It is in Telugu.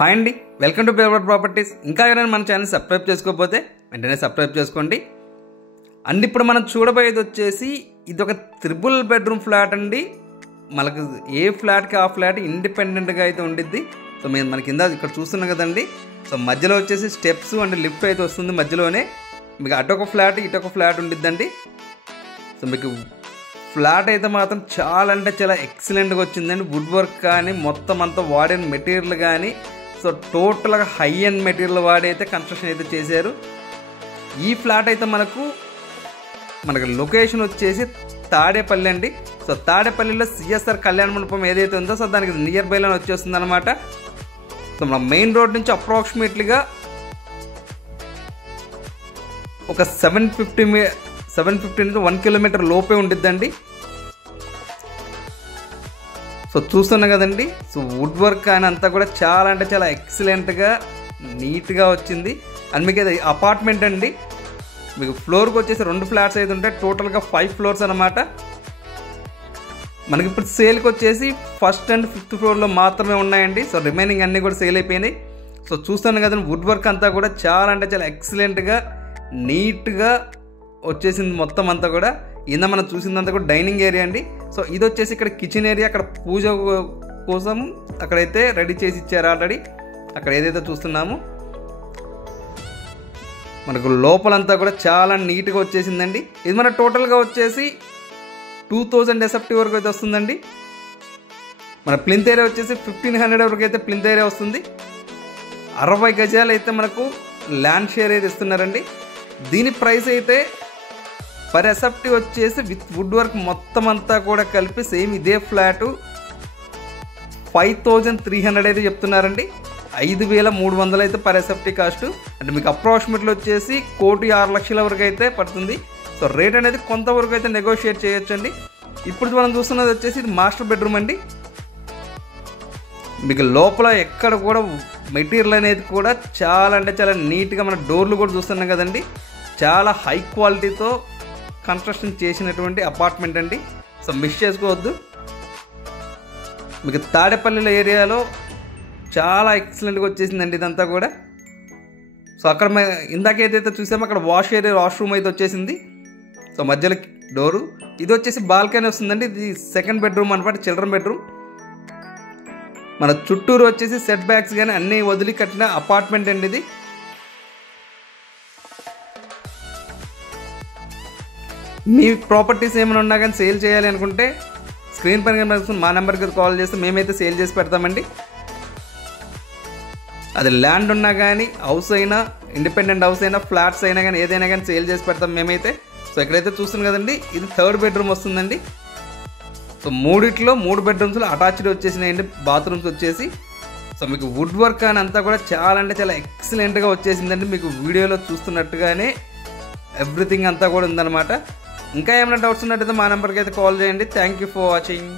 హాయ్ అండి, వెల్కమ్ టు పేపర్ ప్రాపర్టీస్. ఇంకా ఎవరైనా మన ఛానల్ సబ్స్క్రైబ్ చేసుకోకపోతే వెంటనే సబ్స్క్రైబ్ చేసుకోండి. అండ్ ఇప్పుడు మనం చూడబోయేది వచ్చేసి ఇది ఒక 3 బెడ్రూమ్ ఫ్లాట్ అండి. మనకు ఏ ఫ్లాట్కి ఆ ఫ్లాట్ ఇండిపెండెంట్గా అయితే ఉండిద్ది. సో మేము మన కింద ఇక్కడ చూస్తున్నాం కదండి. సో మధ్యలో వచ్చేసి స్టెప్స్ అండ్ లిఫ్ట్ అయితే వస్తుంది. మధ్యలోనే మీకు అటొక ఫ్లాట్ ఇటొక ఫ్లాట్ ఉండిద్దండి. సో మీకు ఫ్లాట్ అయితే మాత్రం చాలా అంటే చాలా ఎక్సలెంట్గా వచ్చిందండి. వుడ్ వర్క్ కానీ మొత్తం అంతా వాడిన మెటీరియల్ కానీ సో టోటల్గా హై అండ్ మెటీరియల్ వాడి అయితే కన్స్ట్రక్షన్ అయితే చేశారు. ఈ ఫ్లాట్ అయితే మనకు లొకేషన్ వచ్చేసి తాడేపల్లి అండి. సో తాడేపల్లిలో సిఎస్ఆర్ కళ్యాణ మండపం ఏదైతే ఉందో సో దానికి నియర్ బైలో వచ్చేస్తుంది అనమాట. సో మన మెయిన్ రోడ్ నుంచి అప్రాక్సిమేట్లీగా ఒక 750 నుంచి 1 కిలోమీటర్ లోపే ఉండిద్దండి. సో చూస్తున్నాం కదండి. సో వుడ్ వర్క్ కానీ అంతా కూడా చాలా అంటే చాలా ఎక్సలెంట్గా నీట్గా వచ్చింది. అండ్ మీకు అది అపార్ట్మెంట్ అండి. మీకు ఫ్లోర్కి వచ్చేసి 2 ఫ్లాట్స్ అయితే ఉంటాయి. టోటల్గా 5 ఫ్లోర్స్ అనమాట. మనకి ఇప్పుడు సేల్కి వచ్చేసి ఫస్ట్ అండ్ 5th ఫ్లోర్లో మాత్రమే ఉన్నాయండి. సో రిమైనింగ్ అన్నీ కూడా సేల్ అయిపోయినాయి. సో చూస్తాను కదండి, వుడ్ వర్క్ అంతా కూడా చాలా అంటే చాలా ఎక్సలెంట్గా నీట్గా వచ్చేసింది మొత్తం అంతా కూడా. ఇందా మనం చూసిందంతా కూడా డైనింగ్ ఏరియా అండి. సో ఇది వచ్చేసి ఇక్కడ కిచెన్ ఏరియా. అక్కడ పూజ కోసం అక్కడైతే రెడీ చేసి ఇచ్చారు ఆల్రెడీ. అక్కడ ఏదైతే చూస్తున్నామో మనకు లోపలంతా కూడా చాలా నీట్గా వచ్చేసిందండి. ఇది మన టోటల్గా వచ్చేసి 2000 SFT వరకు అయితే వస్తుందండి. మన ప్లింత్ ఏరియా వచ్చేసి 1500 వరకు అయితే ప్లింత్ ఏరియా వస్తుంది. 60 గజాలు అయితే మనకు ల్యాండ్ షేర్ అయితే ఇస్తున్నారండి. దీని ప్రైస్ అయితే పర్ SFT వచ్చేసి విత్ వుడ్ వర్క్ మొత్తం అంతా కూడా కలిపి సేమ్ ఇదే ఫ్లాటు 5300 అయితే చెప్తున్నారండి. 5300 అయితే పర్ SFT కాస్ట్. అంటే మీకు అప్రాక్సిమేట్లీ వచ్చేసి 1,06,00,000 వరకు అయితే పడుతుంది. సో రేట్ అనేది కొంతవరకు అయితే నెగోషియేట్ చేయొచ్చండి. ఇప్పుడు మనం చూస్తున్నది వచ్చేసి ఇది మాస్టర్ బెడ్రూమ్ అండి. మీకు లోపల ఎక్కడ కూడా మెటీరియల్ అనేది కూడా చాలా అంటే చాలా నీట్గా మన డోర్లు కూడా చూస్తున్నాం కదండి. చాలా హై క్వాలిటీతో కన్స్ట్రక్షన్ చేసినటువంటి అపార్ట్మెంట్ అండి. సో మిస్ చేసుకోవద్దు. మీకు తాడేపల్లి ఏరియాలో చాలా ఎక్సలెంట్గా వచ్చేసిందండి ఇదంతా కూడా. సో అక్కడ ఇందాక ఏదైతే చూసామో అక్కడ వాష్రూమ్ అయితే వచ్చేసింది. సో మధ్యలో డోరు ఇది వచ్చేసి బాల్కనీ వస్తుందండి. ఇది 2nd బెడ్రూమ్ అనమాట, చిల్డ్రన్ బెడ్రూమ్. మన చుట్టూరు వచ్చేసి సెట్ బ్యాక్స్ కానీ అన్నీ వదిలి కట్టిన అపార్ట్మెంట్ అండి ఇది. మీ ప్రాపర్టీస్ ఏమైనా ఉన్నా కానీ సేల్ చేయాలి అనుకుంటే స్క్రీన్ పైన కనిపిస్తున్న మా నెంబర్కి కాల్ చేస్తే మేమైతే సేల్ చేసి పెడతామండి. అది ల్యాండ్ ఉన్నా కానీ హౌస్ అయినా ఇండిపెండెంట్ హౌస్ అయినా ఫ్లాట్స్ అయినా కానీ ఏదైనా కానీ సేల్ చేసి పెడతాం మేమైతే. సో ఇక్కడైతే చూస్తున్నాం కదండి, ఇది 3rd బెడ్రూమ్ వస్తుందండి. సో 3 బెడ్రూమ్స్లో అటాచ్డ్ వచ్చేసినాయండి బాత్రూమ్స్ వచ్చేసి. సో మీకు వుడ్ వర్క్ అని అంతా కూడా చాలా అంటే చాలా ఎక్సలెంట్గా వచ్చేసిందండి. మీకు వీడియోలో చూస్తున్నట్టుగానే ఎవ్రీథింగ్ అంతా కూడా ఉందన్నమాట. ఇంకా ఏమైనా డౌట్స్ ఉన్నట్టయితే మా నెంబర్కి అయితే కాల్ చేయండి. Thank you for watching.